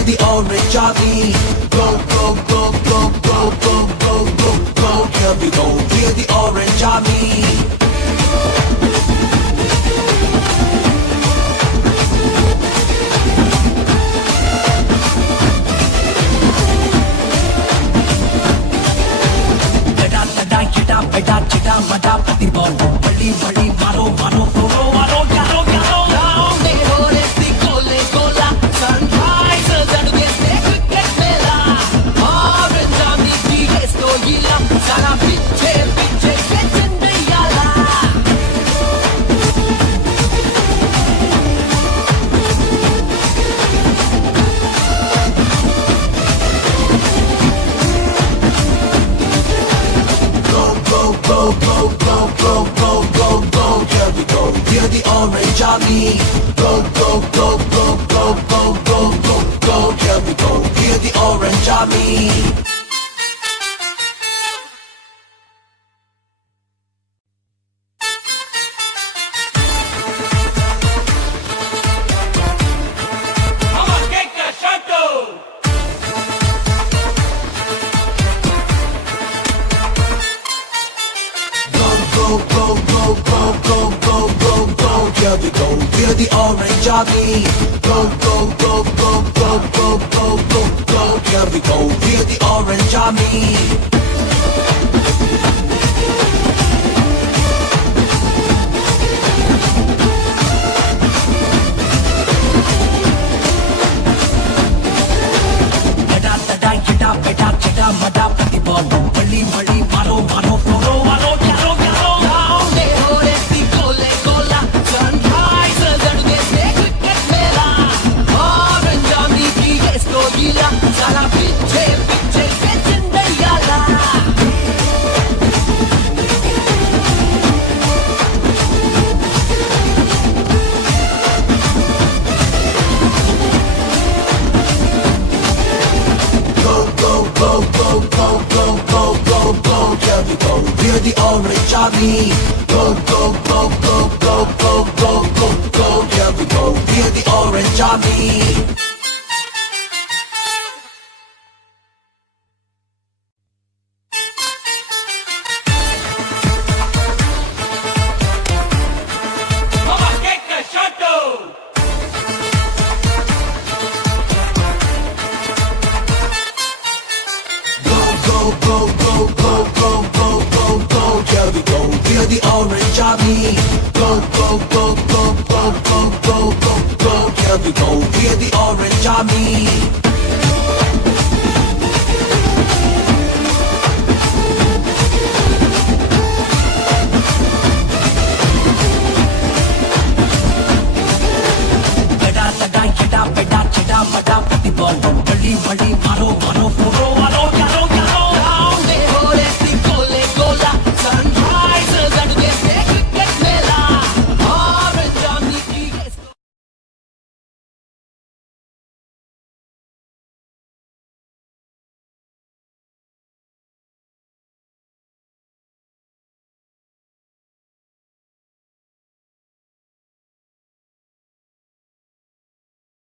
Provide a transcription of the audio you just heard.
we're the orange army. Go, go, go, go, go, go, go, go, go, here we go, we're the orange army. बेटा चिटा मटा प्रतिबल बड़ी बड़ी मारो मारो तोरो मारो यारो यारो लाओंगे होरे सी कोले कोला सनराइजर्स अडुगेस्ते क्रिकेट मेला ऑरेंज आर्मी की एस्टोइला सारा पिच्छे पिच्छे चंदयाला Go, go, go, go, go, go, go, here we go, we're the orange army. Go, go, go, go, go, go, go, go, go, here we go, we're the orange army. Go, go, go, go, go, go, go, go, here we go, we're the orange army. Go, go, go, go, go, go, go, go, go, here we go, we're the orange army. बेटा चिटा मटा प्रतिबल बड़ी बड़ी मारो मारो तोरो मारो यारो यारो लाओंगे होरे सी कोले कोला सनराइजर्स अडुगेस्ते क्रिकेट मेला ऑरेंज आर्मी की एस्टोइला सारा पिच्छे पिच्छे चंदयाला Go, go, go, go, go, go, go, here we go, we're the orange army. Go, go, go, go, go, go, go, go, go, here we go, we're the orange army. Go, go, go, go, go, go, go, go, here we go, we're the orange army. Go, go, go, go, go, go, go, go, go, here we go, we're the orange army.